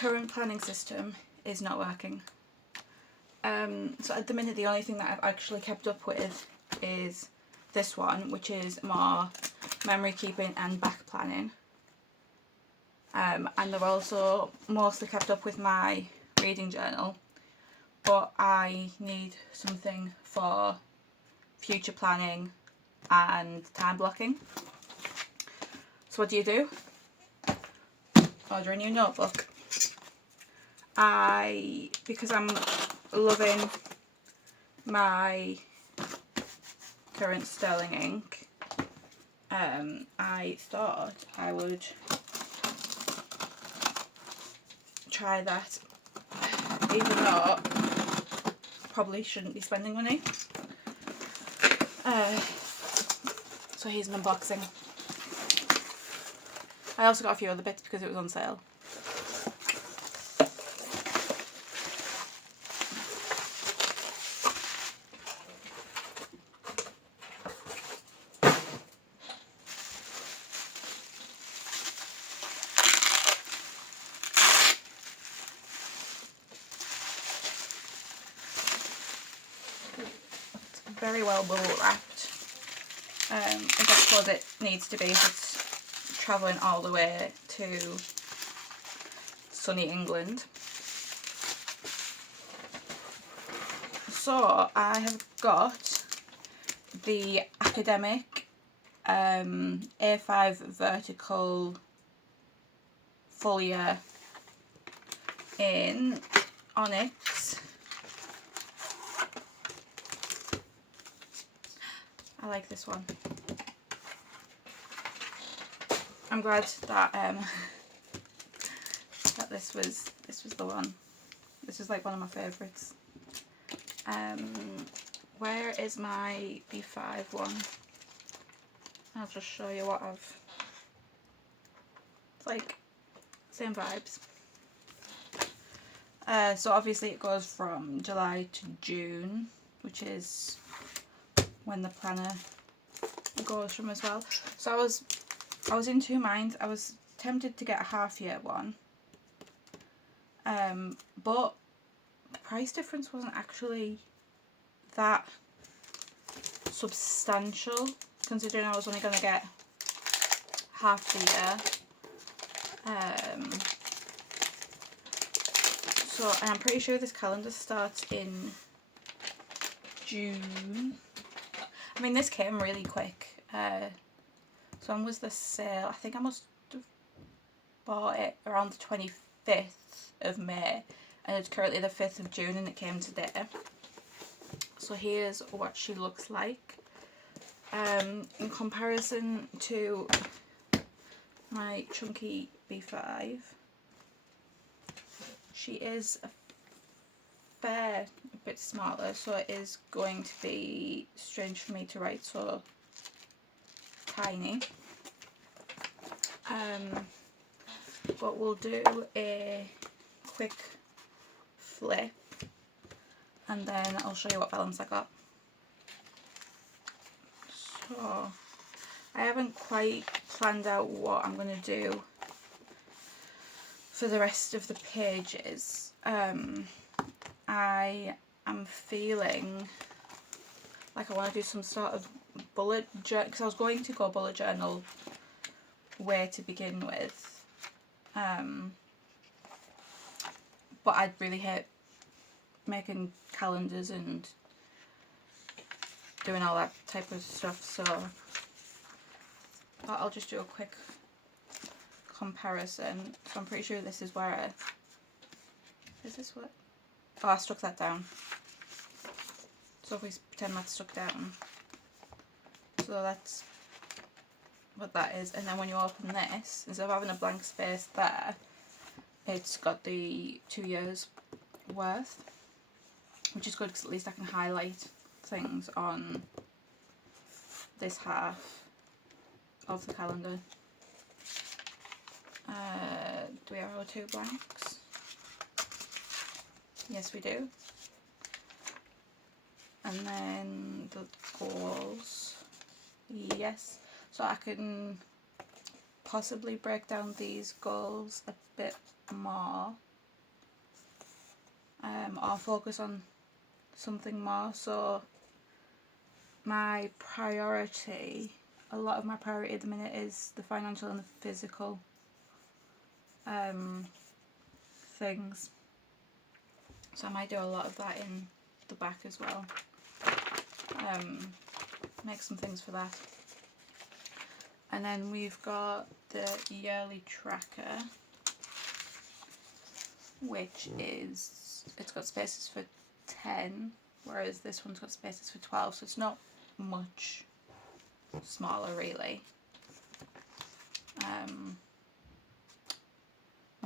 current planning system is not working. So at the minute the only thing that I've actually kept up with is this one, which is more memory keeping and back planning. And I've also mostly kept up with my reading journal, but I need something for future planning and time blocking. So what do? Order a new notebook. Because I'm loving my current Sterling ink, I thought I would try that, even though I probably shouldn't be spending money. So here's an unboxing. I also got a few other bits because it was on sale. It's very well bubble wrapped. I guess what it needs to be if it's travelling all the way to sunny England. So I have got the academic A5 vertical full year in Onyx. I like this one. I'm glad that that this was the one. This is like one of my favourites. Where is my B5 one? I'll just show you what I've. It's like same vibes. So obviously it goes from July to June, which is when the planner goes from as well. So I was in two minds. I was tempted to get a half year one, but the price difference wasn't actually that substantial, considering I was only going to get half the year. So, and I'm pretty sure this calendar starts in June. I mean, this came really quick. So when was the sale? I think I must have bought it around the 25th of May, and it's currently the 5th of June, and it came today. So here's what she looks like. In comparison to my chunky B5, she is a fair bit smaller, so it is going to be strange for me to write so tiny. But we'll do a quick flip and then I'll show you what balance I got. So I haven't quite planned out what I'm going to do for the rest of the pages. I am feeling like I want to do some sort of bullet journal, because I was going to go bullet journal way to begin with, but I'd really hate making calendars and doing all that type of stuff, so I'll just do a quick comparison. So I'm pretty sure this is where is this what? Oh, I stuck that down. So if we pretend that's stuck down, so that's what that is. And then when you open this, instead of having a blank space there, it's got the 2 years worth, which is good because at least I can highlight things on this half of the calendar. Do we have our 2 blanks? Yes, we do. And then the goals. Yes. So I can possibly break down these goals a bit more. or focus on something more. So my priority, a lot of my priority at the minute is the financial and the physical things. So I might do a lot of that in the back as well. Make some things for that. And then we've got the yearly tracker, which is, it's got spaces for 10, whereas this one's got spaces for 12, so it's not much smaller really. I'm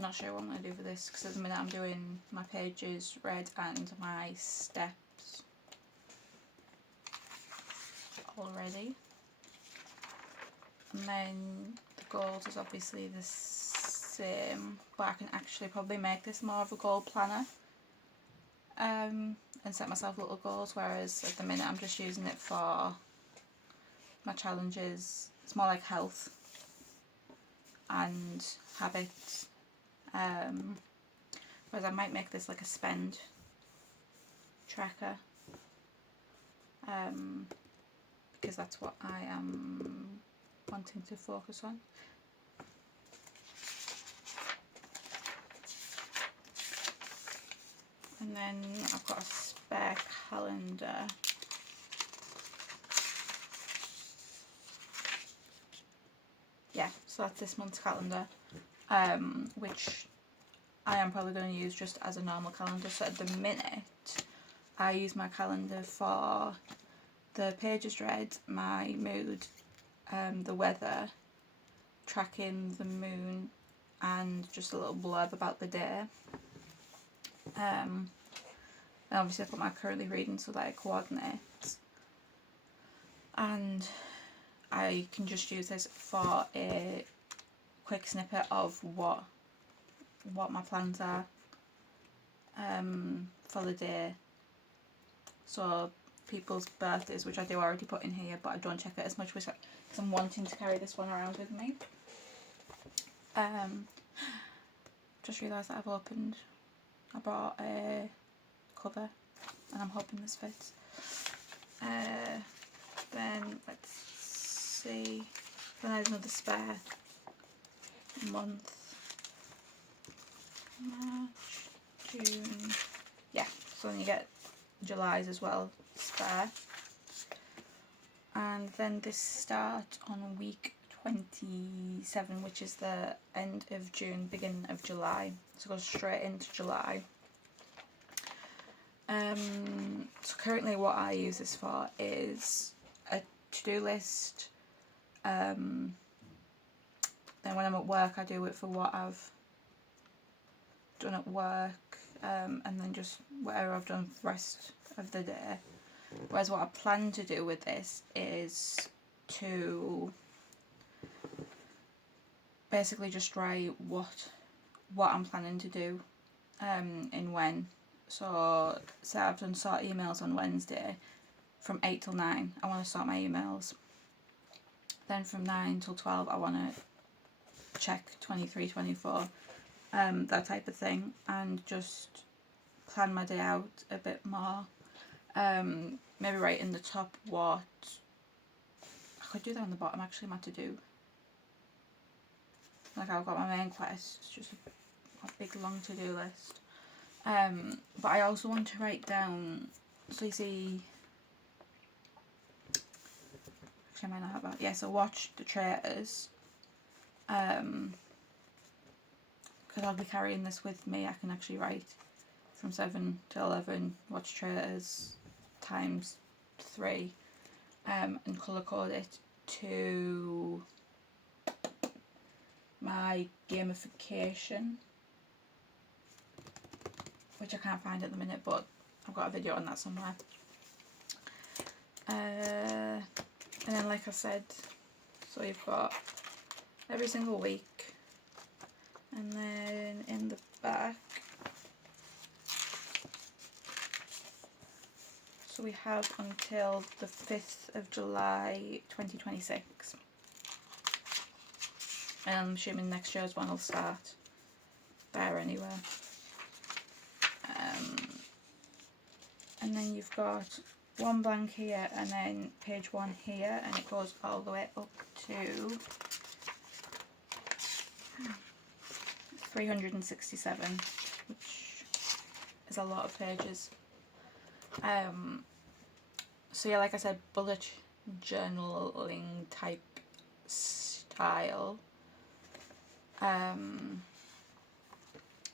not sure what I'm going to do for this, because at the minute I'm doing my pages read and my steps already. And then the goals is obviously the same, but I can actually probably make this more of a goal planner and set myself little goals, whereas at the minute I'm just using it for my challenges. It's more like health and habits, whereas I might make this like a spend tracker, because that's what I am wanting to focus on. And then I've got a spare calendar. Yeah, so that's this month's calendar, which I am probably going to use just as a normal calendar. So at the minute I use my calendar for the pages read, my mood, the weather, tracking the moon, and just a little blurb about the day. And obviously I've got my currently reading so that it coordinates, and I can just use this for a quick snippet of what my plans are for the day. So people's birthdays, which I do already put in here, but I don't check it as much because I'm wanting to carry this one around with me. Just realised that I brought a cover and I'm hoping this fits. Then let's see, then there's another spare month, March, June, yeah, so then you get July's as well spare. And then this starts on week 27, which is the end of June, beginning of July, so it goes straight into July. So currently what I use this for is a to-do list. Then when I'm at work I do it for what I've done at work, and then just whatever I've done for the rest of the day. Whereas what I plan to do with this is to basically just write what I'm planning to do in when. So say I've done sort emails on Wednesday from 8 till 9, I want to sort my emails. Then from 9 till 12 I want to check 23, 24, that type of thing, and just plan my day out a bit more. Maybe write in the top what, I could do that on the bottom actually, my to do. Like I've got my main quest, it's just a big long to do list. But I also want to write down, so you see, actually I might not have that, yeah, so watch the Traitors, because I'll be carrying this with me. I can actually write from 7 to 11, watch Traitors times 3, and colour code it to my gamification, which I can't find at the minute, but I've got a video on that somewhere. And then like I said, so you've got every single week, and then in the back, so we have until the 5th of July 2026, and I'm assuming next year's one will start there anyway. and then you've got one blank here and then page 1 here, and it goes all the way up to 367, which is a lot of pages. So yeah, like I said, bullet journaling type style.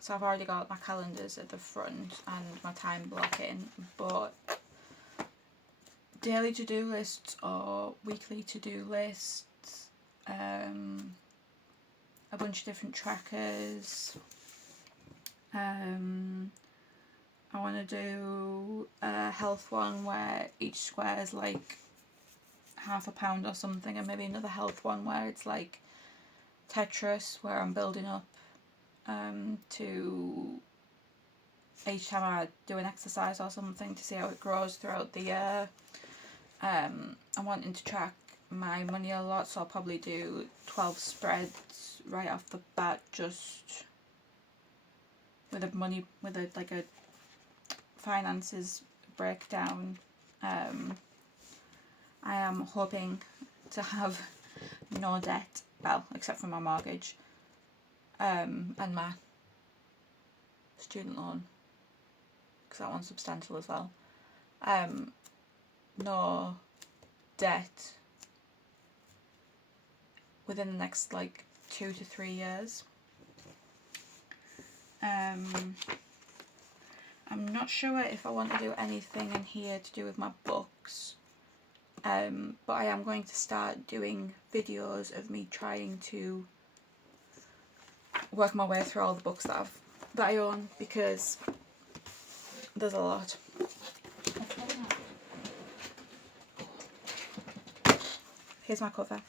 So I've already got my calendars at the front and my time blocking, but daily to-do lists or weekly to-do lists, a bunch of different trackers. I want to do a health one where each square is like £0.50 or something, and maybe another health one where it's like Tetris, where I'm building up to each time I do an exercise or something to see how it grows throughout the year. I'm wanting to track my money a lot, so I'll probably do 12 spreads right off the bat, just with a like a finances breakdown. I am hoping to have no debt, well, except for my mortgage, and my student loan, because that one's substantial as well. No debt within the next like 2 to 3 years. I'm not sure if I want to do anything in here to do with my books, but I am going to start doing videos of me trying to work my way through all the books that I own, because there's a lot. Here's my cover.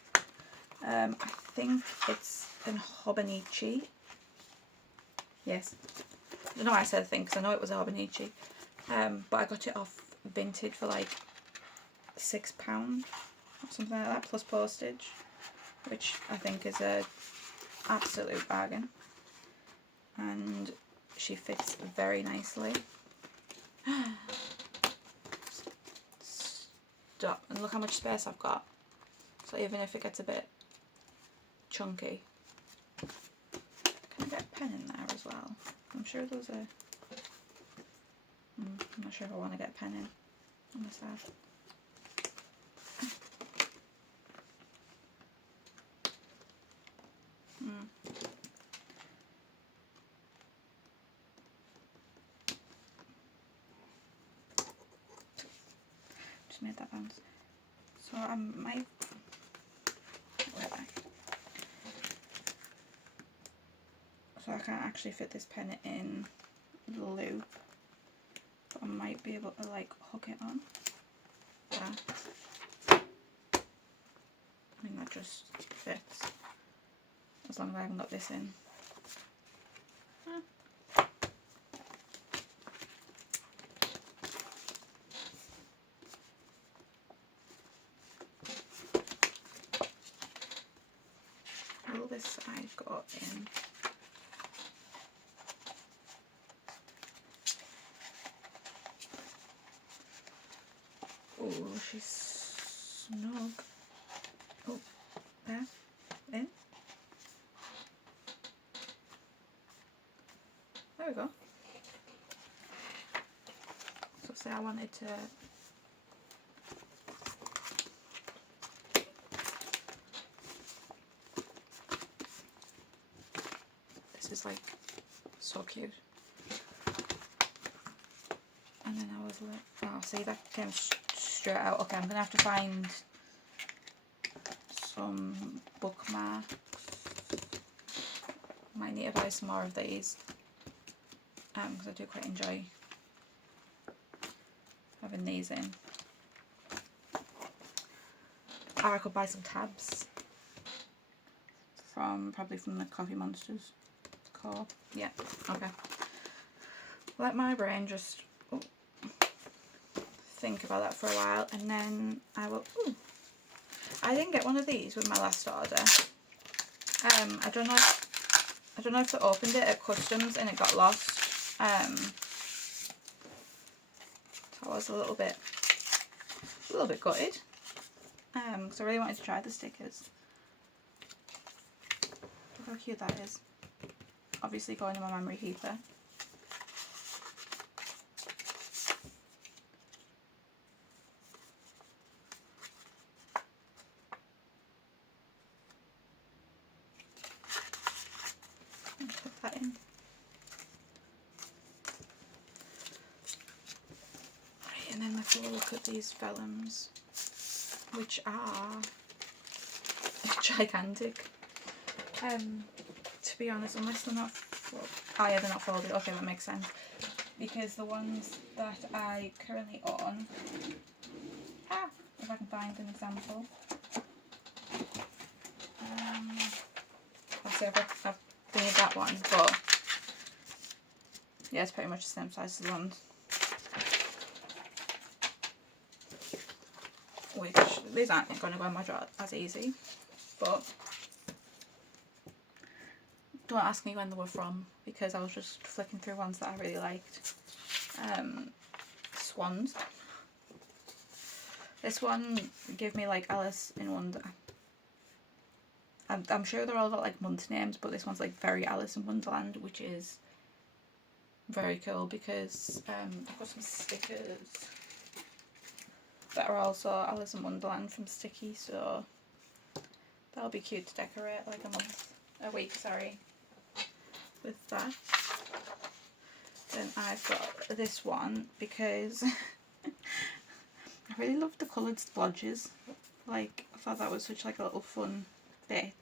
I think it's in Hobonichi. Yes. I don't know why I said thing, because I know it was a Hobonichi. But I got it off Vinted for like £6 or something like that, plus postage, which I think is a absolute bargain. And she fits very nicely. Stop. And look how much space I've got. So even if it gets a bit chunky. Can I get a pen in there as well? I'm sure there's a... I'm not sure if I want to get a pen in on the side. Just made that bounce. So I might... Way back. So I can't actually fit this pen in the loop, but I might be able to like hook it on. There. I think that just fits, as long as I haven't got this in. Will this side go in? Oh, she's snug. Oh, there, in. There we go. So say I wanted to this is like so cute. And then I was like, oh, see, that came straight out. Okay, I'm gonna have to find some bookmarks. Might need to buy some more of these, because I do quite enjoy having these in. Or I could buy some tabs probably from the Coffee Monsters Co-op. Yeah, okay. Let my brain just think about that for a while, and then I will. Ooh, I didn't get one of these with my last order. I don't know if they opened it at customs and it got lost. So I was a little bit gutted, because I really wanted to try the stickers. Look how cute that is. Obviously going in my memory keeper. Put that in. Right, and then let's have a look at these vellums, which are gigantic. To be honest, unless they're not, oh yeah, they're not folded. Okay, that makes sense. Because the ones that I currently own, if I can find an example. I'll say I've done that one, but yeah, it's pretty much the same size as the ones. Which these aren't going to go in my drawer as easy, but don't ask me when they were from because I was just flicking through ones that I really liked. Swans. This one gave me like Alice in Wonder. I'm sure they're all got like month names, but this one's like very Alice in Wonderland, which is very cool because I've got some stickers that are also Alice in Wonderland from Sticky, so that'll be cute to decorate like a week, sorry, with that. Then I've got this one because I really loved the coloured splodges. Like, I thought that was such like a little fun bit.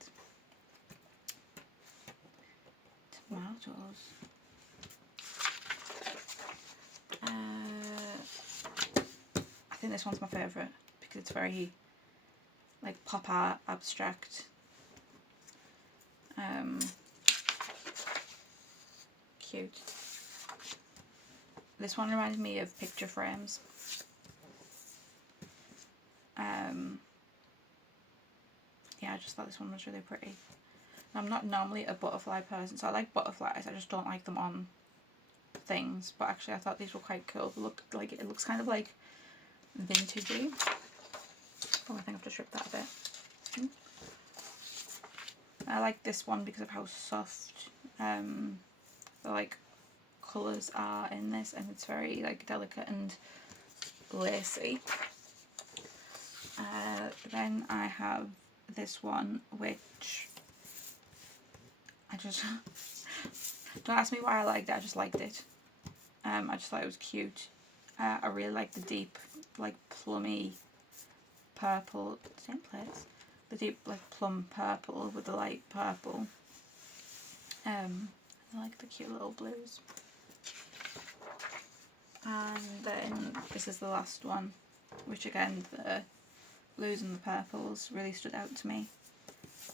Tomatoes. I think this one's my favourite because it's very like pop art, abstract. Cute. This one reminded me of picture frames. Yeah, I just thought this one was really pretty. I'm not normally a butterfly person, so I like butterflies, I just don't like them on things, but actually I thought these were quite cool. It looks kind of like vintagey. Oh, I think I've just ripped that a bit. I like this one because of how soft the like colours are in this, and it's very like delicate and lacy. Then I have this one, which I just don't ask me why I liked it, I just liked it. I just thought it was cute. I really like the deep like plummy purple, same place, the deep like plum purple with the light purple. I like the cute little blues. And then this is the last one, which again the blues and the purples really stood out to me.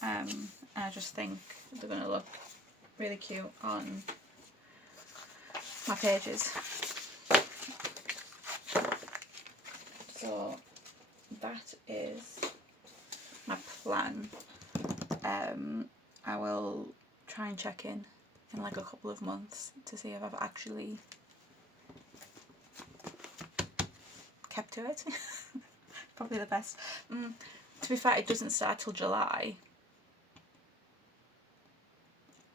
And I just think they're going to look really cute on my pages. So that is my plan. I will try and check in like a couple of months to see if I've actually kept to it. Probably the best. To be fair, it doesn't start till July.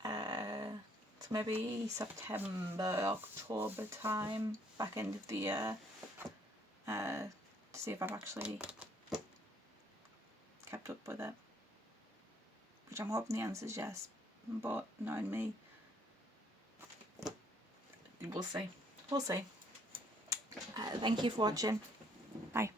So maybe September, October time, back end of the year, to see if I've actually kept up with it. Which I'm hoping the answer is yes, but knowing me, we'll see. We'll see. Thank you for watching. Bye.